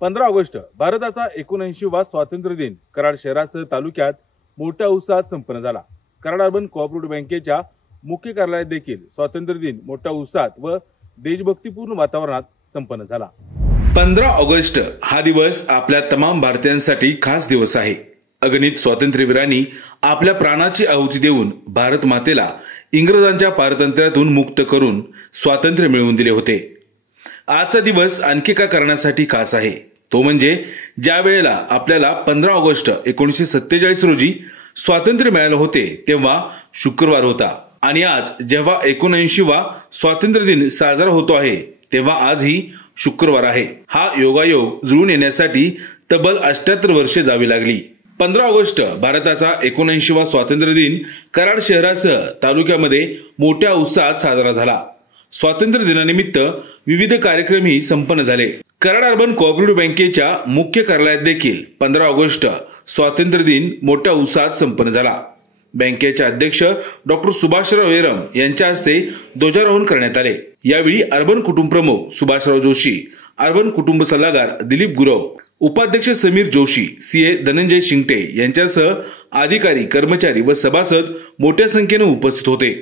15 August भारताचा 79वा स्वातंत्र्य दिन कराड शहरासह तालुक्यात मोठ्या उत्साहात संपन्न झाला। कराड अर्बन कोऑपरेटिव्ह बँकेच्या मुख्य कार्यालयात देखील स्वातंत्र्य दिन मोठ्या उत्साहात व देशभक्तीपूर्ण वातावरणात संपन्न झाला। 15 ऑगस्ट हा दिवस आपल्या तमाम भारतीयांसाठी खास दिवस आहे। अगणित स्वातंत्र्यवीरांनी आपल्या प्राणाची आहुती देऊन भारत मातेला इंग्रजांच्या पारतंत्र्यातून मुक्त करून स्वातंत्र्य मिळवून दिले होते। आजचा दिवस आणखी एका कारणासाठी खास आहे, तो म्हणजे ज्या वेळेला आपल्याला 15 ऑगस्ट 1947 रोजी स्वातंत्र्य मिळाले होते तेव्हा शुक्रवार होता आणि आज जेव्हा 79वा स्वातंत्र्य दिन साजरा होतो आहे तेव्हा आजही शुक्रवार आहे। हा योगायोग जुळून येण्यासाठी तब्बल 78 वर्षे जावी लागली। 15 ऑगस्ट भारताचा 79वा स्वातंत्र्य दिन कराड शहरासह तालुक्यामध्ये मोठ्या उत्साहात साजरा झाला। स्वातंत्र्य दिनानिमित्त विविध कार्यक्रमही संपन्न झाले। कराड अर्बन कोऑपरेटिव्ह बँकेच्या मुख्य कार्यालयात देखील 15 ऑगस्ट स्वातंत्र्य दिन मोठ्या उत्साहात संपन्न झाला। बँकेचे अध्यक्ष डॉक्टर सुभाषराव येरम यांच्या हस्ते ध्वजारोहण करण्यात आले। यावेळी अर्बन कुटुंब प्रमुख सुभाषराव जोशी, अर्बन कुटुंब सल्लागार दिलीप गुरव, उपाध्यक्ष समीर जोशी, सीए धनंजय शिंगटे यांच्यासह अधिकारी, कर्मचारी व सभासद मोठ्या संख्येने उपस्थित होते।